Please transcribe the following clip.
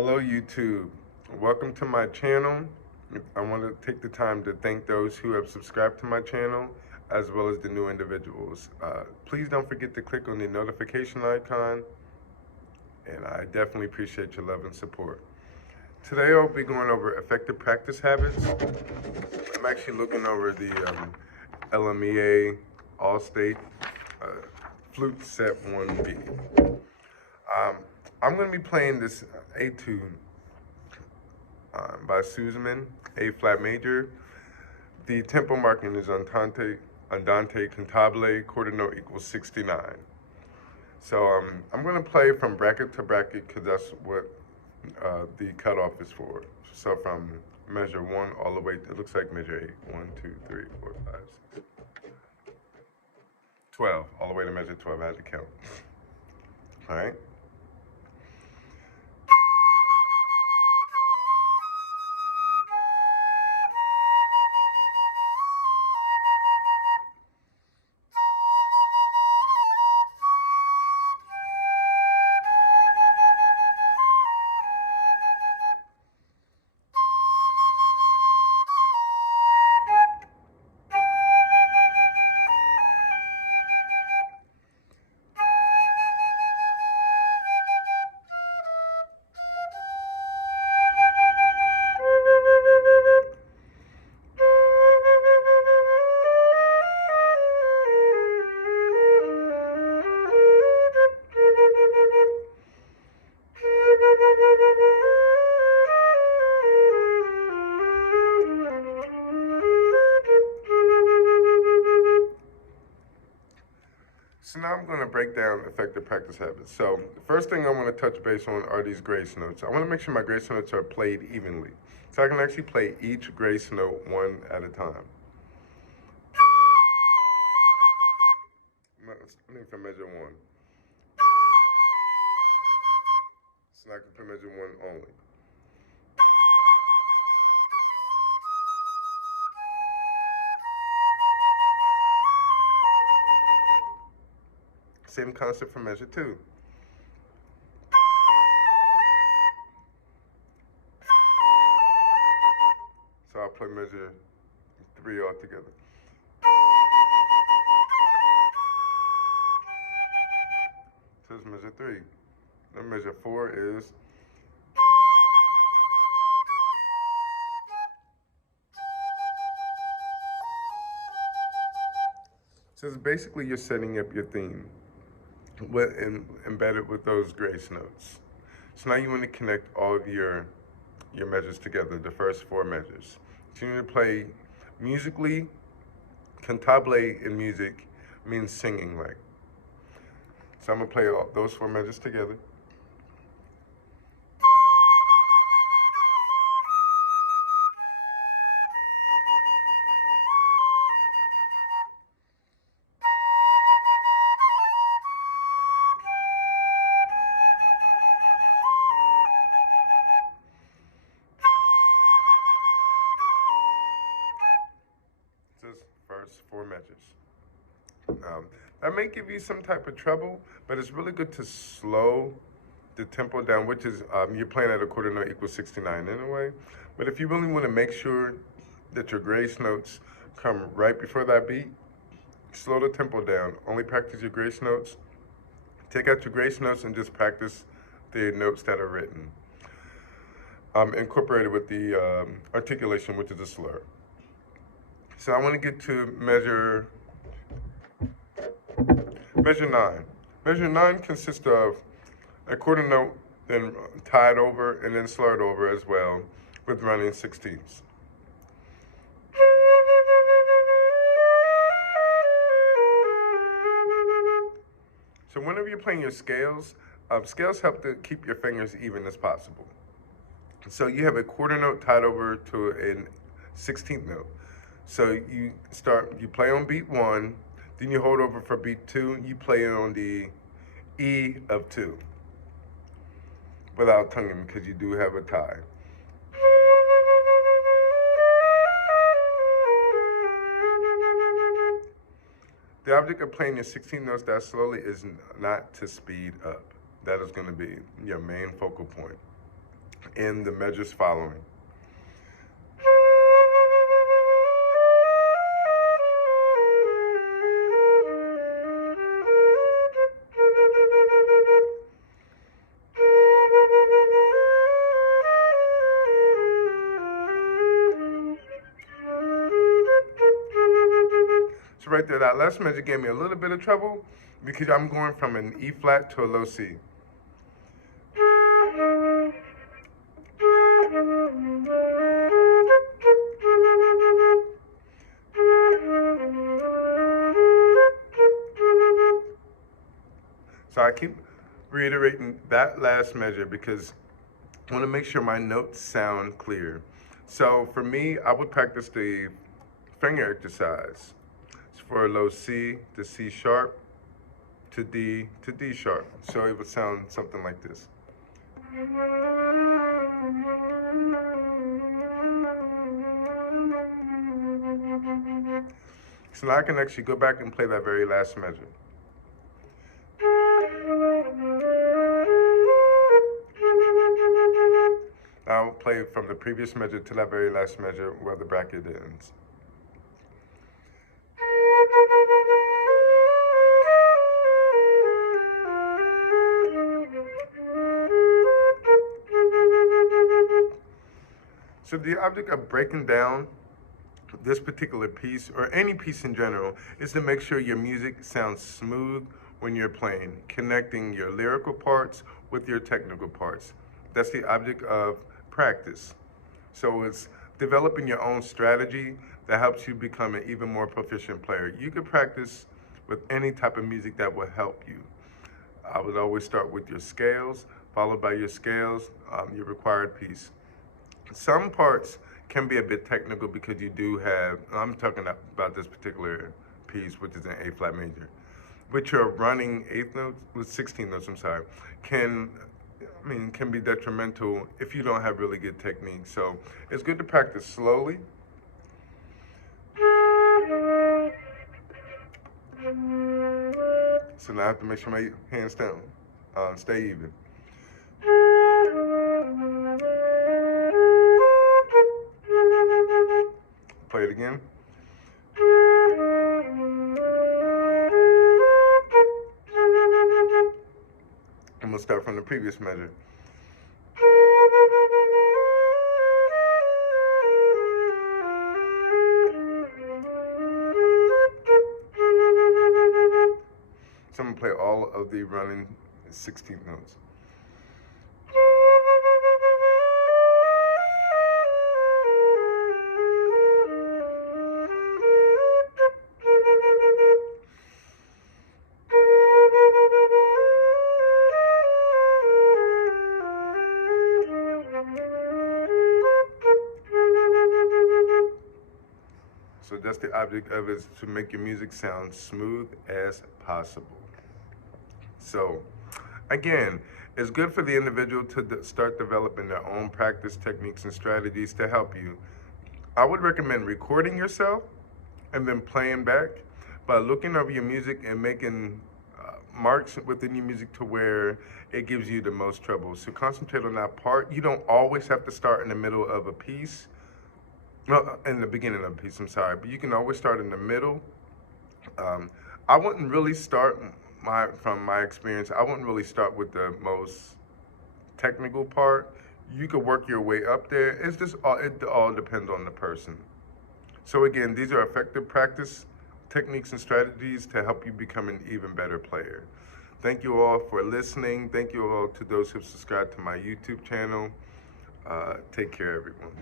Hello YouTube, welcome to my channel. I want to take the time to thank those who have subscribed to my channel as well as the new individuals. Please don't forget to click on the notification icon, and I definitely appreciate your love and support. Today I'll be going over effective practice habits. I'm actually looking over the LMEA All-State Flute Set 1B. I'm going to be playing this etude by Sussman, A flat major. The tempo marking is andante cantabile, quarter note equals 69. So I'm going to play from bracket to bracket because that's what the cutoff is for. So from measure 1 all the way, it looks like measure 8. 1, 2, 3, 4, 5, 6, 12, all the way to measure 12. I had to count. All right. So now I'm going to break down effective practice habits. So the first thing I want to touch base on are these grace notes. I want to make sure my grace notes are played evenly. So I can actually play each grace note one at a time. I think for measure 1. So now I can play measure 1 only. Same concept for measure 2. So I'll play measure 3 altogether. So it's measure 3. Then measure 4 is so it's basically you're setting up your theme embedded with those grace notes. So now you want to connect all of your measures together, the first 4 measures. So you need to play musically. Cantabile in music means singing like. So I'm going to play all those 4 measures together. First 4 measures. That may give you some type of trouble, but it's really good to slow the tempo down, which is, you're playing at a quarter note equals 69 anyway. But if you really want to make sure that your grace notes come right before that beat, slow the tempo down. Only practice your grace notes. Take out your grace notes and just practice the notes that are written. Incorporated with the articulation, which is a slur. So I want to get to measure 9. Measure 9 consists of a quarter note, then tied over, and then slurred over as well, with running 16ths. So whenever you're playing your scales, scales help to keep your fingers even as possible. So you have a quarter note tied over to a 16th note. So you play on beat 1, then you hold over for beat 2, you play it on the E of 2. Without tonguing, because you do have a tie. The object of playing your 16 notes that slowly is not to speed up. That is going to be your main focal point. in the measures following. So right there, that last measure gave me a little bit of trouble because I'm going from an E flat to a low C. So I keep reiterating that last measure because I want to make sure my notes sound clear. So for me, I would practice the finger exercise. It's for a low C to C sharp to D sharp. So it would sound something like this. So now I can actually go back and play that very last measure. I'll play from the previous measure to that very last measure where the bracket ends. So the object of breaking down this particular piece, or any piece in general, is to make sure your music sounds smooth when you're playing, connecting your lyrical parts with your technical parts. That's the object of practice. So it's developing your own strategy that helps you become an even more proficient player. You could practice with any type of music that will help you. I would always start with your scales, followed by your scales, your required piece. Some parts can be a bit technical because you do have, I'm talking about this particular piece, which is an A flat major. With your running eighth notes, with 16 notes, I'm sorry, can be detrimental if you don't have really good technique. So it's good to practice slowly. So now I have to make sure my hands down, stay even. Play it again. I'm gonna start from the previous measure. So I'm gonna play all of the running 16th notes. So that's the object of it, is to make your music sound smooth as possible. So again, it's good for the individual to start developing their own practice techniques and strategies to help you. I would recommend recording yourself and then playing back, but looking over your music and making marks within your music to where it gives you the most trouble. So concentrate on that part. You don't always have to start in the middle of a piece. No, in the beginning of a piece, I'm sorry, but you can always start in the middle. I wouldn't really start, from my experience, I wouldn't really start with the most technical part. You could work your way up there. It's just, it all depends on the person. So again, these are effective practice techniques and strategies to help you become an even better player. Thank you all for listening. Thank you all to those who've subscribed to my YouTube channel. Take care, everyone.